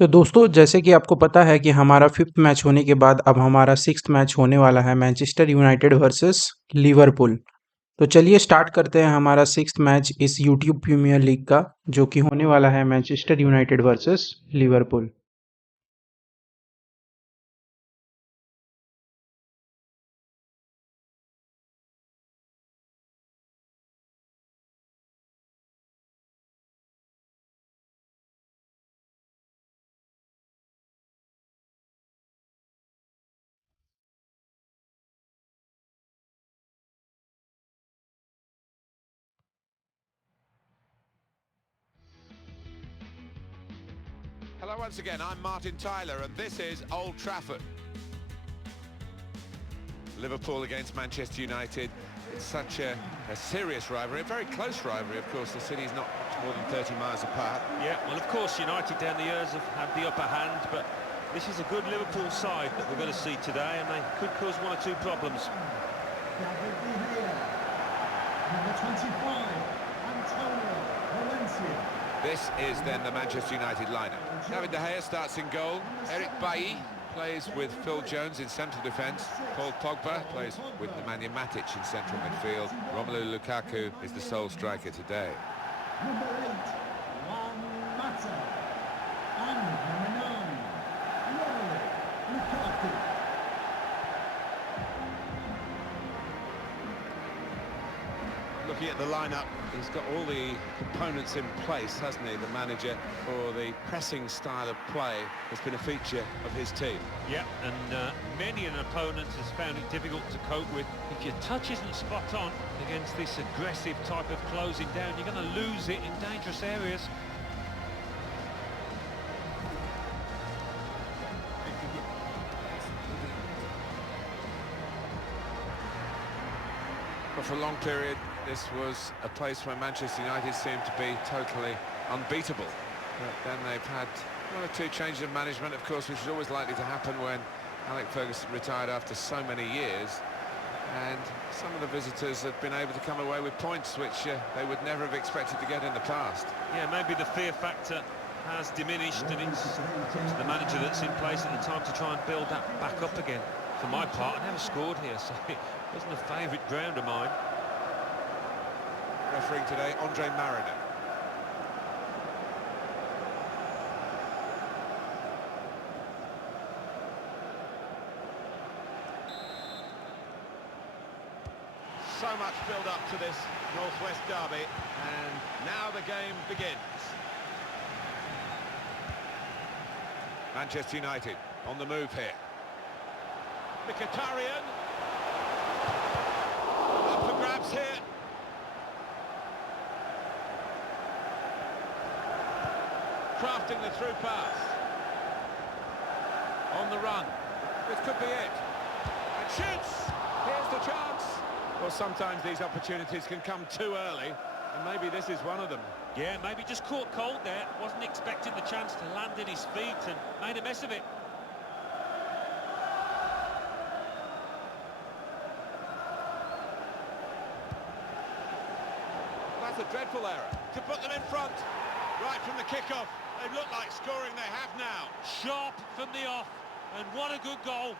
तो दोस्तों जैसे कि आपको पता है कि हमारा फिफ्थ मैच होने के बाद अब हमारा सिक्स्थ मैच होने वाला है मैनचेस्टर यूनाइटेड वर्सेस लिवरपूल। तो चलिए स्टार्ट करते हैं हमारा सिक्स्थ मैच इस यूट्यूब प्रीमियर लीग का, जो कि होने वाला है Manchester United versus Liverpool. Hello once again, I'm Martin Tyler and this is Old Trafford. Liverpool against Manchester United. It's such a serious rivalry, a very close rivalry, of course. The city's not much more than 30 miles apart. Yeah, well, of course, United down the years have had the upper hand, but this is a good Liverpool side that we're going to see today, and they could cause one or two problems. Number 25, Antonio Valencia. This is then the Manchester United lineup. David De Gea starts in goal. Eric Bailly plays with Phil Jones in central defence. Paul Pogba plays with Nemanja Matic in central midfield. Romelu Lukaku is the sole striker today. Number 8, Juan Mata. And number 9, Romelu Lukaku. Looking at the lineup, he's got all the components in place, hasn't he, the manager, for the pressing style of play that's been a feature of his team. Yeah, and many an opponent has found it difficult to cope with. If your touch isn't spot on against this aggressive type of closing down, you're going to lose it in dangerous areas. But for a long period, this was a place where Manchester United seemed to be totally unbeatable. But then they've had one or two changes of management, of course, which is always likely to happen when Alex Ferguson retired after so many years. And some of the visitors have been able to come away with points which they would never have expected to get in the past. Yeah, maybe the fear factor has diminished, and it's the manager that's in place at the time to try and build that back up again. For my part, I never scored here, so it wasn't a favourite ground of mine. Refereeing today, Andre Mariner. So much build-up to this Northwest derby, and now the game begins. Manchester United on the move here. Mkhitaryan. Up for grabs here. Crafting the through pass. On the run. This could be it. And shoots! Here's the chance. Well, sometimes these opportunities can come too early, and maybe this is one of them. Yeah, maybe just caught cold there. Wasn't expecting the chance to land at his feet and made a mess of it. That's a dreadful error. To put them in front. Right from the kickoff. They look like scoring, they have now. Sharp from the off, and what a good goal.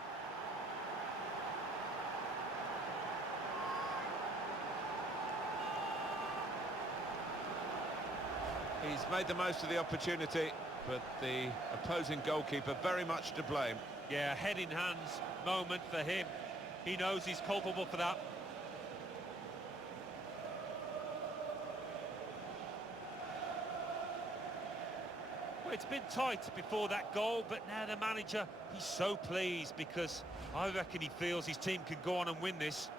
He's made the most of the opportunity, but the opposing goalkeeper very much to blame. Yeah, head in hands moment for him. He knows he's culpable for that. Well, it's been tight before that goal, but now the manager, he's so pleased because I reckon he feels his team can go on and win this.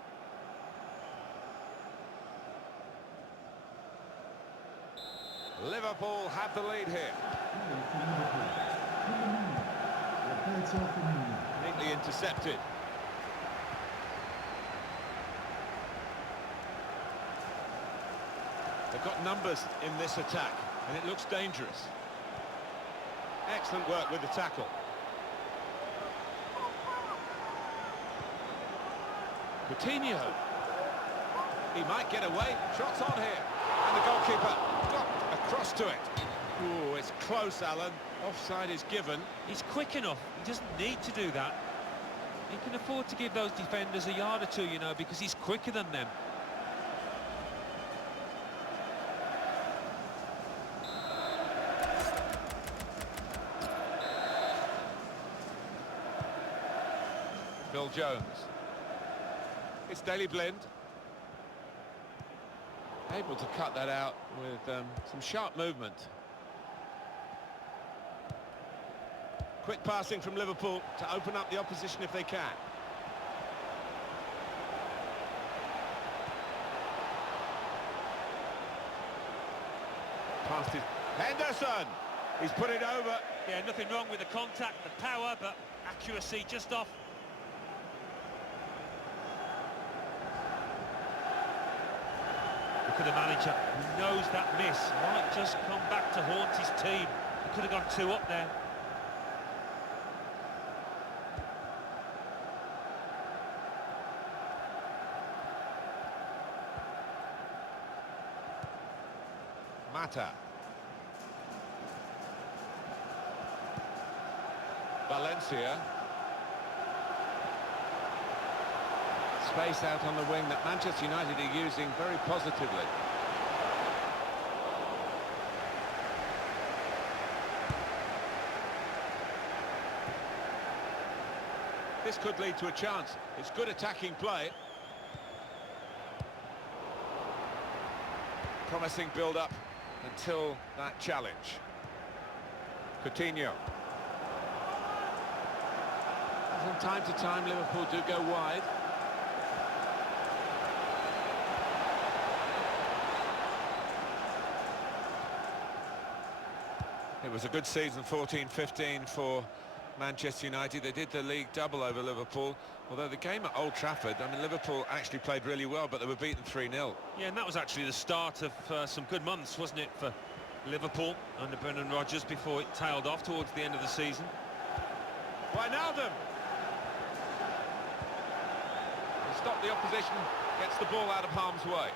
Liverpool have the lead here. Neatly intercepted. They've got numbers in this attack, and it looks dangerous. Excellent work with the tackle. Coutinho. He might get away. Shots on here. And the goalkeeper got across to it. Oh, it's close, Alan. Offside is given. He's quick enough. He doesn't need to do that. He can afford to give those defenders a yard or two, you know, because he's quicker than them. Phil Jones. It's Daley Blind. Able to cut that out with some sharp movement. Quick passing from Liverpool to open up the opposition if they can. Past his... Henderson! He's put it over. Yeah, nothing wrong with the contact, the power, but accuracy just off. Look at the manager, who knows that miss might just come back to haunt his team. He could have gone 2 up there. Mata. Valencia. Space out on the wing that Manchester United are using very positively. This could lead to a chance. It's good attacking play. Promising build-up until that challenge. Coutinho. From time to time, Liverpool do go wide. It was a good season, 14-15 for Manchester United. They did the league double over Liverpool, although the game at Old Trafford, I mean, Liverpool actually played really well, but they were beaten 3-0. Yeah, and that was actually the start of some good months, wasn't it, for Liverpool under Brendan Rodgers before it tailed off towards the end of the season. Wijnaldum. Stop the opposition, gets the ball out of harm's way.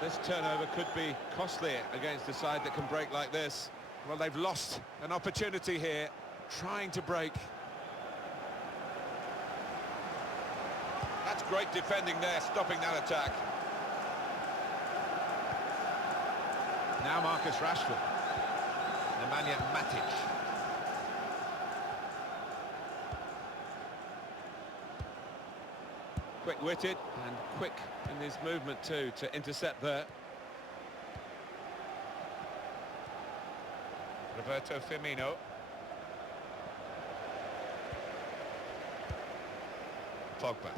This turnover could be costly against a side that can break like this. Well, they've lost an opportunity here, trying to break. That's great defending there, stopping that attack. Now Marcus Rashford. Nemanja Matic. Quick-witted and quick in his movement too to intercept there. Roberto Firmino. Pogba.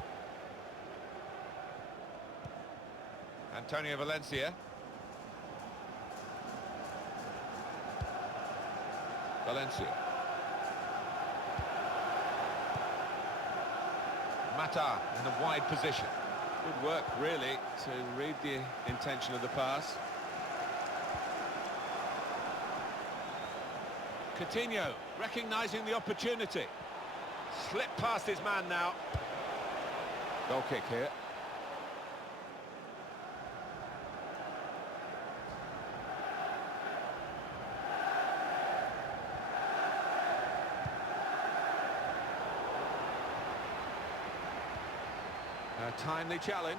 Antonio Valencia. Valencia. Mata in a wide position. Good work, really, to read the intention of the pass. Coutinho recognising the opportunity. Slipped past his man now. Goal kick here. A timely challenge.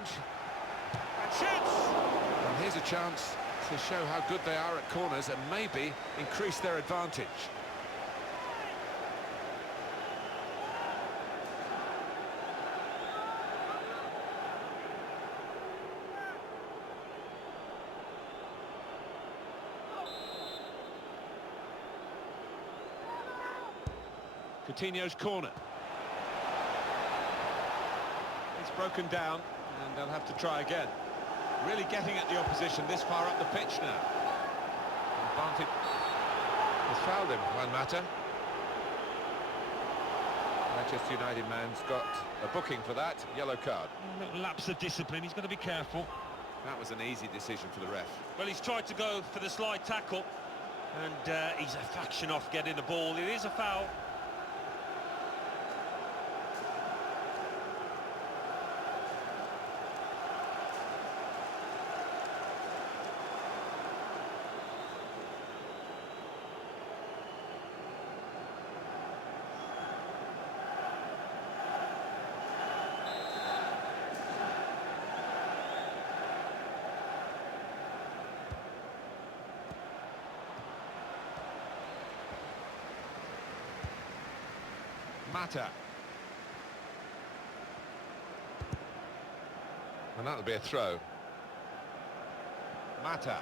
And shoots! And here's a chance to show how good they are at corners and maybe increase their advantage. Coutinho's corner. It's broken down and they'll have to try again. Really getting at the opposition this far up the pitch now. Advantage. He's fouled him, Juan Mata. Manchester United man's got a booking for that, yellow card. A little lapse of discipline, he's got to be careful. That was an easy decision for the ref. Well, he's tried to go for the slide tackle, and he's a fraction off getting the ball. It is a foul. Mata. And that'll be a throw. Mata.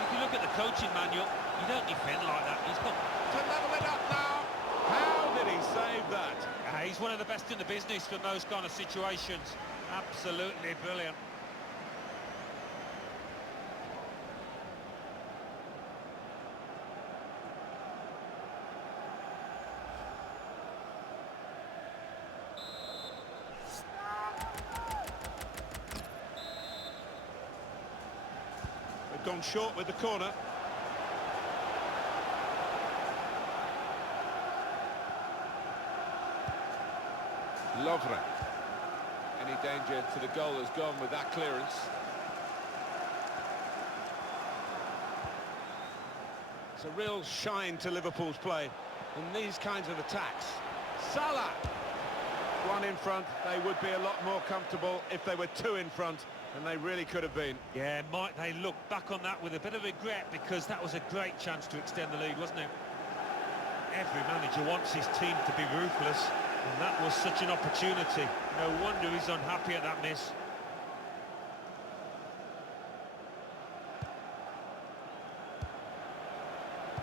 If you look at the coaching manual, you don't defend like that. He's got To level it up now. How did he save that? He's one of the best in the business for those kind of situations. Absolutely brilliant. They've gone short with the corner. Lovren. Any danger to the goal has gone with that clearance. It's a real shine to Liverpool's play in these kinds of attacks. Salah! One in front, they would be a lot more comfortable if they were two in front, and they really could have been. Yeah, might they look back on that with a bit of regret, because that was a great chance to extend the lead, wasn't it? Every manager wants his team to be ruthless, and that was such an opportunity. No wonder he's unhappy at that miss.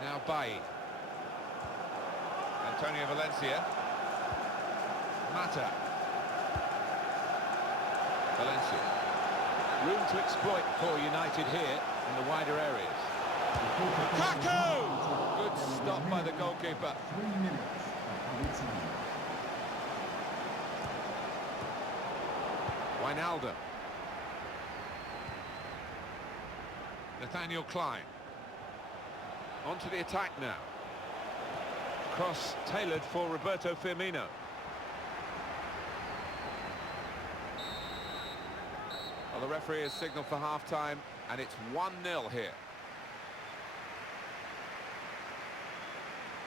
Now Bailly. Antonio Valencia. Mata. Valencia. Room to exploit for United here in the wider areas. Lukaku! Good stop by the goalkeeper. 3 minutes of added time. Wijnaldum. Nathaniel Klein. On to the attack now. Cross tailored for Roberto Firmino. Well, the referee has signalled for half-time, and it's 1-0 here.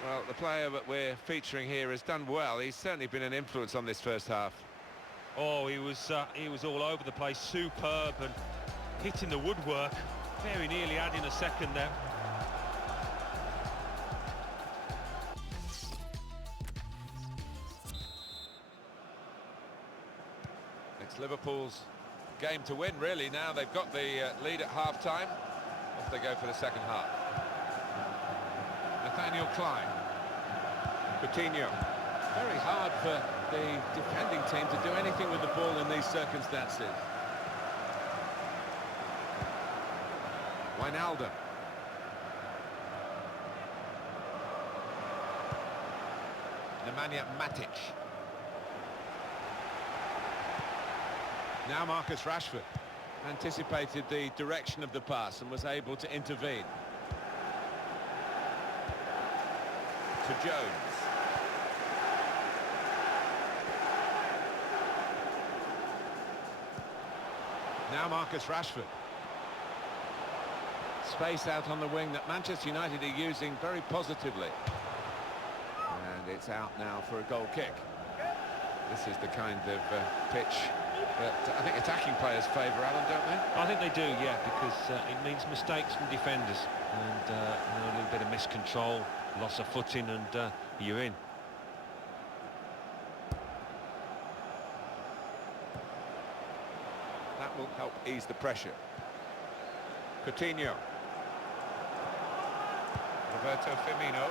Well, the player that we're featuring here has done well. He's certainly been an influence on this first half. Oh, he was all over the place, superb, and hitting the woodwork. Very nearly adding a second there. It's Liverpool's game to win, really. Now they've got the lead at half-time. Off they go for the second half. Nathaniel Klein. Coutinho. Very hard for the defending team to do anything with the ball in these circumstances. Wijnaldum. Nemanja Matic. Now Marcus Rashford anticipated the direction of the pass and was able to intervene. To Jones. Now Marcus Rashford. Space out on the wing that Manchester United are using very positively. And it's out now for a goal kick. This is the kind of pitch that I think attacking players favour, Alan, don't they? I think they do, yeah, because it means mistakes from defenders and a little bit of miscontrol, loss of footing, and you're in. That will help ease the pressure. Coutinho. Roberto Firmino.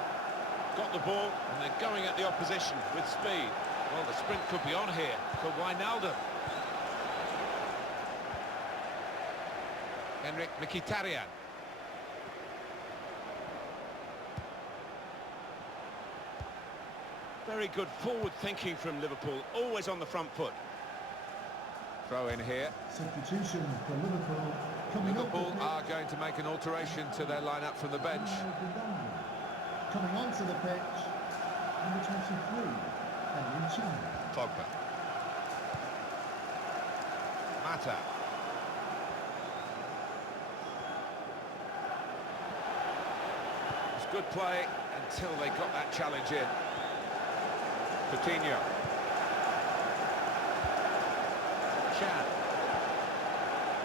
Got the ball, and they're going at the opposition with speed. Well, the sprint could be on here for Wijnaldum. Henrik Mkhitaryan. Very good forward thinking from Liverpool, always on the front foot. Throw in here. Substitution for Liverpool. Coming up Liverpool the pitch, are going to make an alteration to their lineup from the bench. coming onto the pitch, number 23, Henry Chan. Pogba. Mata. It's good play until they got that challenge in. Coutinho. Chan.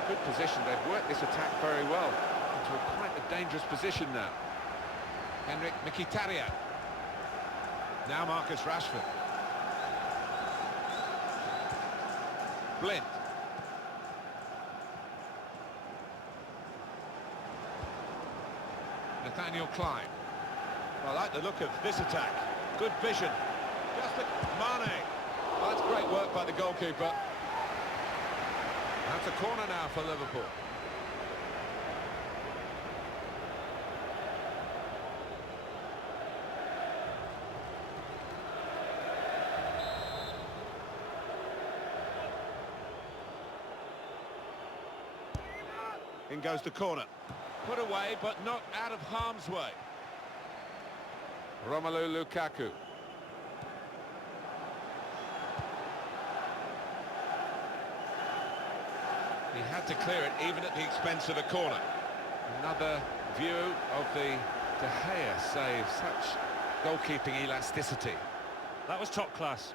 Good position, they've worked this attack very well into quite a dangerous position now. Henrik Mkhitaryan. Now Marcus Rashford. Blind. Nathaniel Klein. I like the look of this attack. Good vision. Just Mane. Well, that's great work by the goalkeeper. That's a corner now for Liverpool. In goes the corner. Put away, but not out of harm's way. Romelu Lukaku. He had to clear it even at the expense of a corner. Another view of the De Gea save. Such goalkeeping elasticity. That was top class.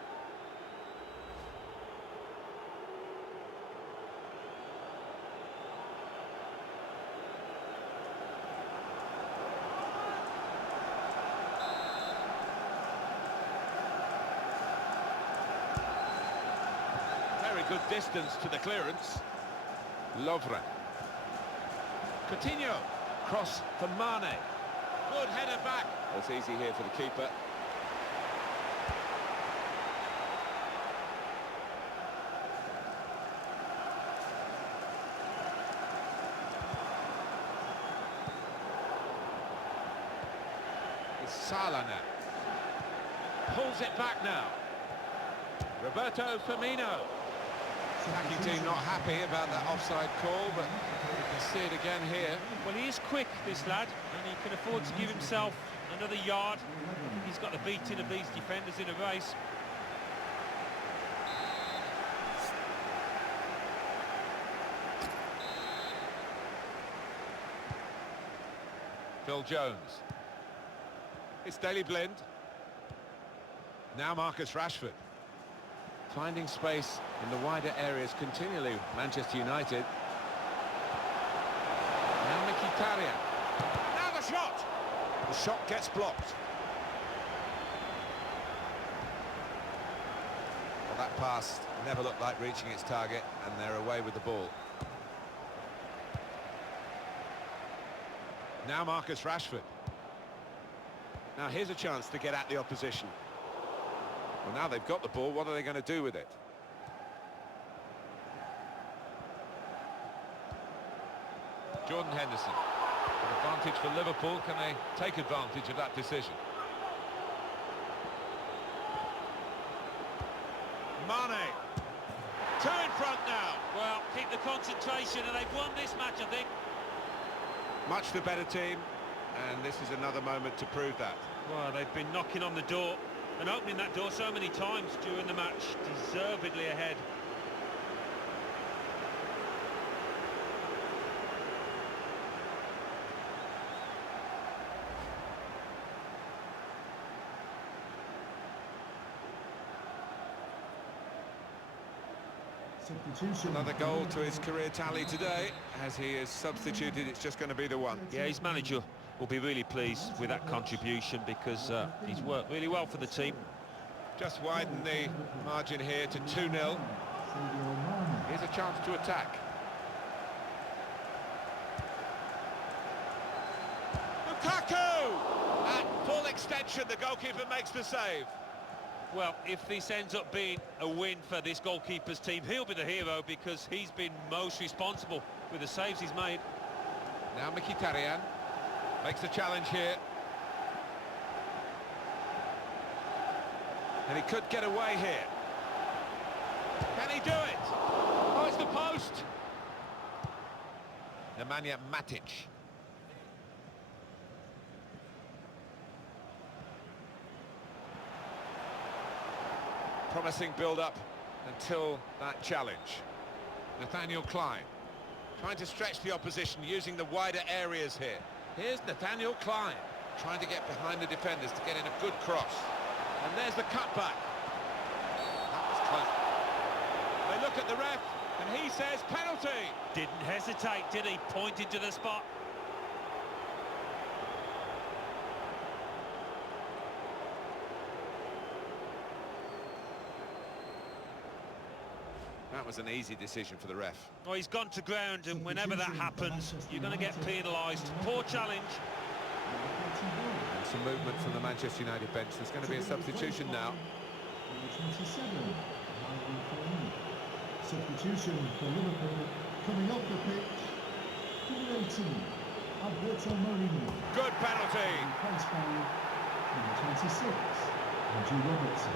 Very good distance to the clearance. Lovren. Coutinho. Cross for Mane. Good header back. That's easy here for the keeper. It's Salah now. Pulls it back now. Roberto Firmino. Attacking team not happy about that offside call, but you can see it again here. Well, he is quick, this lad, and he can afford to give himself another yard. He's got the beating of these defenders in a race. Phil Jones. It's Daley Blind. Now Marcus Rashford. Finding space in the wider areas continually, Manchester United. Now Mkhitaryan. Now the shot! The shot gets blocked. Well, that pass never looked like reaching its target, and they're away with the ball. Now Marcus Rashford. Now here's a chance to get at the opposition. Well, now they've got the ball, what are they going to do with it? Jordan Henderson. An advantage for Liverpool. Can they take advantage of that decision? Mane. Two in front now. Well, keep the concentration, and they've won this match, I think. Much the better team, and this is another moment to prove that. Well, they've been knocking on the door and opening that door so many times during the match, deservedly ahead. Substitution. Another goal to his career tally today. As he is substituted, it's just going to be the one. Yeah, his manager will be really pleased with that contribution because he's worked really well for the team. Just widen the margin here to 2-0. Here's a chance to attack. Lukaku! At full extension, the goalkeeper makes the save. Well, if this ends up being a win for this goalkeeper's team, he'll be the hero because he's been most responsible with the saves he's made. Now Mkhitaryan makes a challenge here. And he could get away here. Can he do it? Oh, it's the post! Nemanja Matic. Promising build-up until that challenge. Nathaniel Klein trying to stretch the opposition using the wider areas here. Here's Nathaniel Klein trying to get behind the defenders to get in a good cross. And there's the cutback. That was close. They look at the ref. And he says penalty. Didn't hesitate, did he? Pointed to the spot. That was an easy decision for the ref. Well, he's gone to ground, and whenever that happens, you're going to get penalised. Poor challenge. And some movement from the Manchester United bench. There's going to be a substitution now. 27, substitution for Liverpool, coming off the pitch, number 18, Alberto Moreno. Good penalty. Replaced by number 26, Andrew Robertson.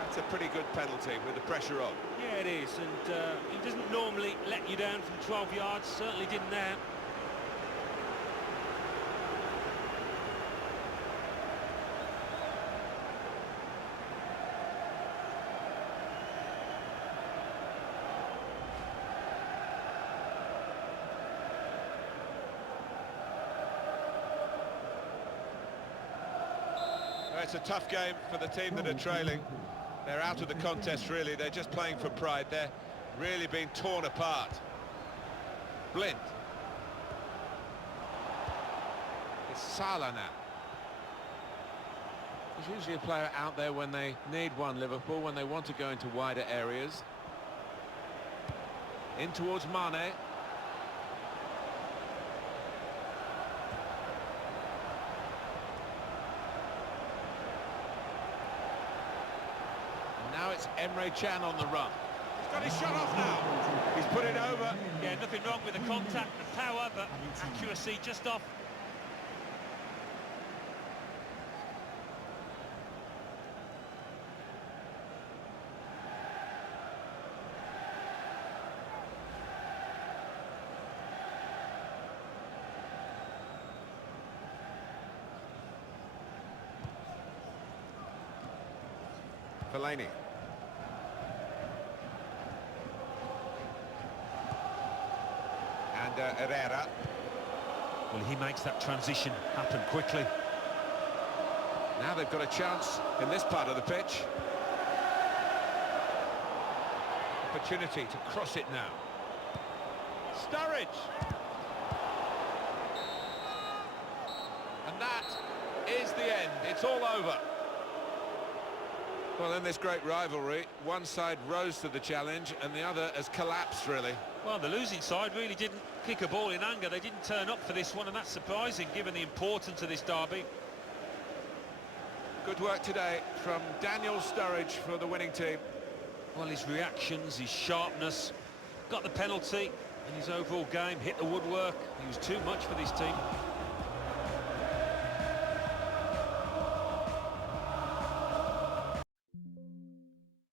That's a pretty good penalty with the pressure on. Yeah, it is, and he doesn't normally let you down from 12 yards, certainly didn't there. It's a tough game for the team that are trailing. They're out of the contest, really. They're just playing for pride. They're really being torn apart. Blind. It's Salah now. There's usually a player out there when they need one, Liverpool, when they want to go into wider areas. In towards Mane. Now it's Emre Can on the run. He's got his shot off now. He's put it over. Yeah, nothing wrong with the contact, the power, but accuracy just off. Fellaini. And Herrera. Well, he makes that transition happen quickly. Now they've got a chance in this part of the pitch. Opportunity to cross it now. Sturridge. And that is the end. It's all over. Well, in this great rivalry, one side rose to the challenge and the other has collapsed, really. Well, the losing side really didn't kick a ball in anger. They didn't turn up for this one, and that's surprising given the importance of this derby. Good work today from Daniel Sturridge for the winning team. Well, his reactions, his sharpness, got the penalty, and his overall game hit the woodwork. He was too much for this team.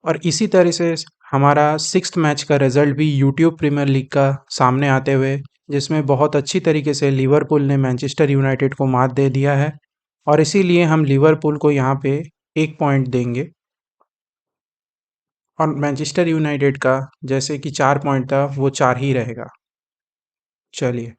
और इसी तरह से हमारा 6th match का result भी YouTube premiere league का सामने आते हुए, जिसमें बहुत अच्छी तरीके से लिवरपूल ने मैनचेस्टर यूनाइटेड को मात दे दिया है और इसीलिए हम लिवरपूल को यहाँ पे 1 पॉइंट देंगे और मैनचेस्टर यूनाइटेड का जैसे कि 4 पॉइंट था वो 4 ही रहेगा। चलिए।